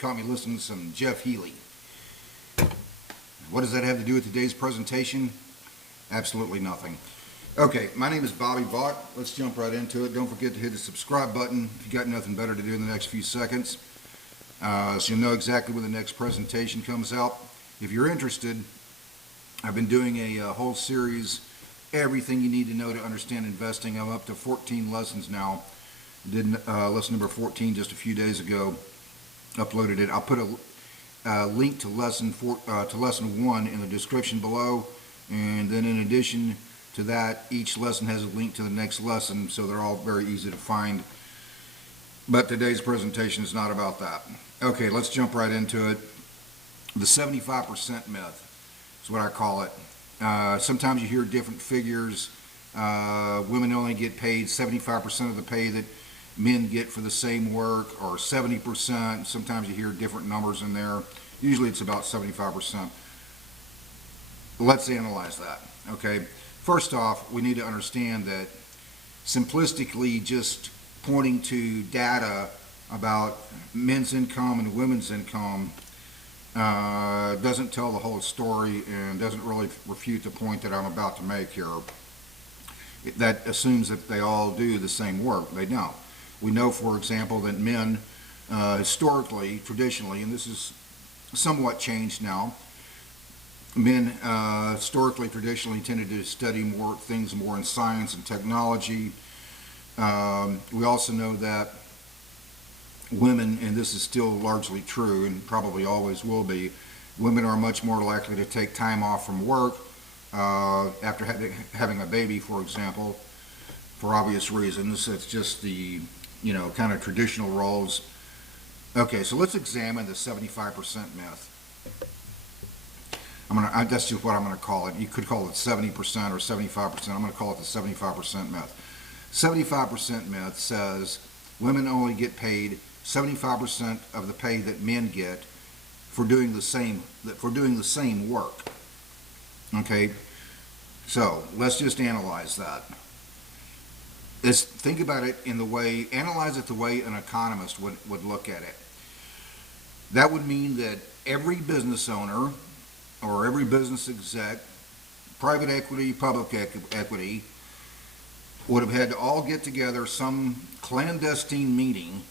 caught me listening to some Jeff Healy. What does that have to do with today's presentation? Absolutely nothing. Okay, my name is Bobby Vaught. Let's jump right into it. Don't forget to hit the subscribe button if you got nothing better to do in the next few seconds, so you'll know exactly when the next presentation comes out. If you're interested, I've been doing a whole series, everything you need to know to understand investing. I'm up to 14 lessons now. Did lesson number 14 just a few days ago. Uploaded it. I'll put a link to lesson 1 in the description below, and then in addition to that, each lesson has a link to the next lesson, so they're all very easy to find. But today's presentation is not about that. Okay, let's jump right into it. The 75% myth is what I call it. Sometimes you hear different figures. Women only get paid 75% of the pay that men get for the same work, or 70%. Sometimes you hear different numbers in there. Usually it's about 75%. Let's analyze that, okay? First off, we need to understand that simplistically just pointing to data about men's income and women's income doesn't tell the whole story and doesn't really refute the point that I'm about to make here. That assumes that they all do the same work. They don't. We know, for example, that men historically, traditionally, and this is somewhat changed now, men historically, traditionally tended to study things more in science and technology. We also know that women, and this is still largely true and probably always will be, women are much more likely to take time off from work after having a baby, for example, for obvious reasons. It's just the, kind of traditional roles. Okay, so let's examine the 75% myth. That's just what I'm going to call it. You could call it 70% or 75%. I'm going to call it the 75% myth. 75% myth says women only get paid 75% of the pay that men get for doing the same work. Okay, so let's just analyze that. Let's think about it analyze it the way an economist would look at it. That would mean that every business owner or every business exec, private equity, public equity, would have had to all get together some clandestine meeting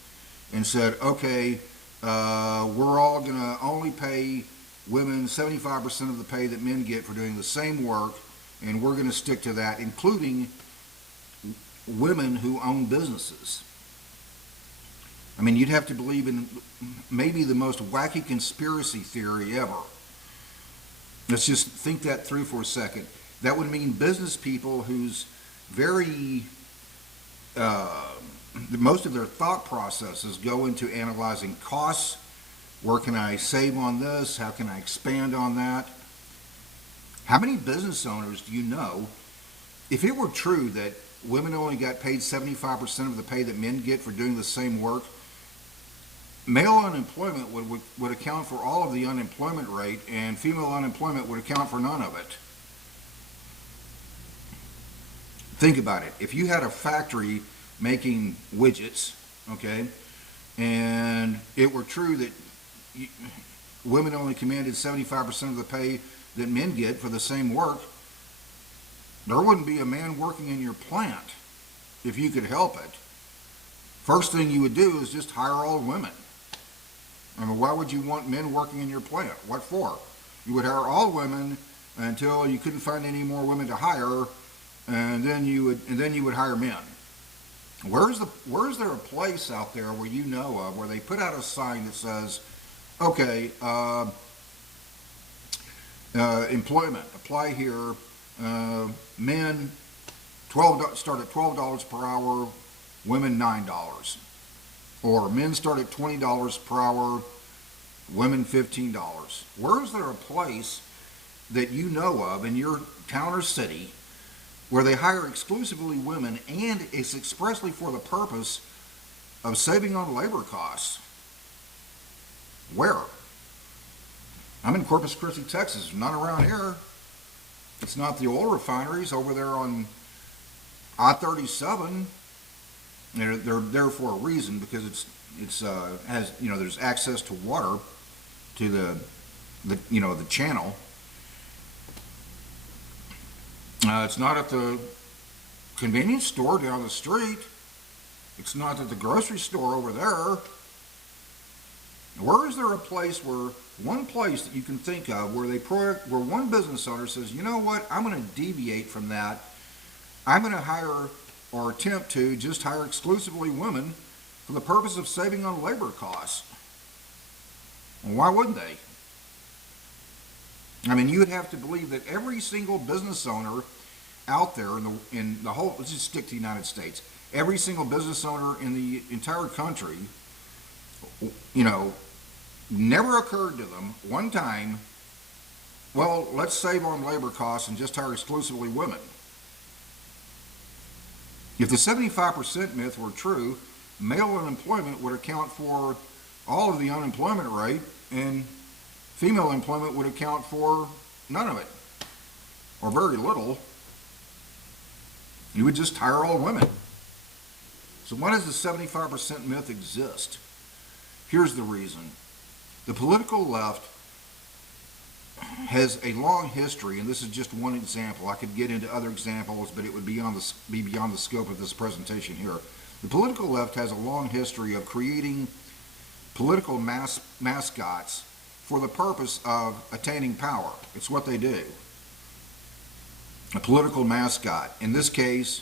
and said, okay, we're all going to only pay women 75% of the pay that men get for doing the same work, and we're going to stick to that, including women who own businesses. I mean, you'd have to believe in maybe the most wacky conspiracy theory ever. Let's just think that through for a second. That would mean business people whose most of their thought processes go into analyzing costs. Where can I save on this? How can I expand on that? How many business owners do you know, if it were true that women only got paid 75% of the pay that men get for doing the same work, male unemployment would account for all of the unemployment rate, and female unemployment would account for none of it. Think about it. If you had a factory making widgets, okay, and it were true that women only commanded 75% of the pay that men get for the same work, there wouldn't be a man working in your plant if you could help it. First thing you would do is just hire all women. I mean, why would you want men working in your plant? What for? You would hire all women until you couldn't find any more women to hire, and then you would hire men. Where is there a place out there where you know of where they put out a sign that says, okay, employment, apply here, men start at $12 per hour, women $9. Or men start at $20 per hour, women $15. Where is there a place that you know of in your town or city where they hire exclusively women, and it's expressly for the purpose of saving on labor costs? Where? I'm in Corpus Christi, Texas. None around here. It's not the oil refineries over there on I-37. They're there for a reason, because it's It's has, you know, there's access to water to the channel. It's not at the convenience store down the street. It's not at the grocery store over there. Where is there a place one place that you can think of where where one business owner says, you know what, I'm going to deviate from that. I'm going to hire or attempt to just hire exclusively women for the purpose of saving on labor costs. Well, why wouldn't they? I mean, you would have to believe that every single business owner out there in the whole, let's just stick to the United States, every single business owner in the entire country, you know, never occurred to them one time, well, let's save on labor costs and just hire exclusively women. If the 75% myth were true, male unemployment would account for all of the unemployment rate, and female employment would account for none of it, or very little. You would just hire all women. So why does the 75% myth exist? Here's the reason. The political left has a long history, and this is just one example. I could get into other examples, but it would be beyond the scope of this presentation here. The political left has a long history of creating political mascots for the purpose of attaining power. It's what they do. A political mascot. In this case,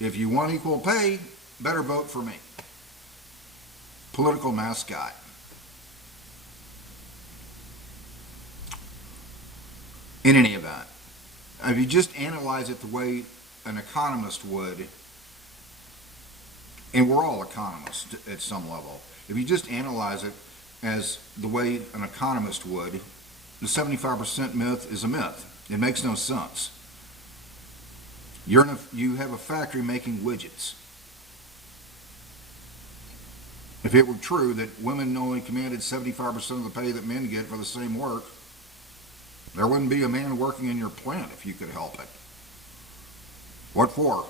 if you want equal pay, better vote for me. Political mascot. In any event, if you just analyze it the way an economist would, and we're all economists at some level, if you just analyze it as the way an economist would, the 75% myth is a myth. It makes no sense. You have a factory making widgets. If it were true that women only commanded 75% of the pay that men get for the same work, there wouldn't be a man working in your plant if you could help it. What for?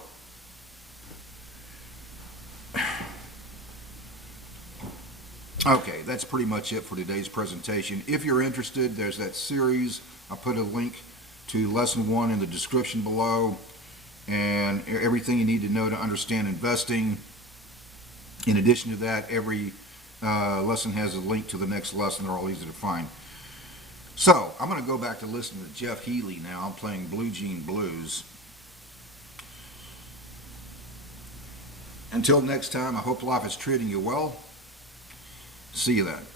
Okay, that's pretty much it for today's presentation. If you're interested, there's that series. I'll put a link to lesson 1 in the description below, and everything you need to know to understand investing. In addition to that, every lesson has a link to the next lesson. They're all easy to find. So, I'm going to go back to listening to Jeff Healey now. I'm playing Blue Jean Blues. Until next time, I hope life is treating you well. See you then.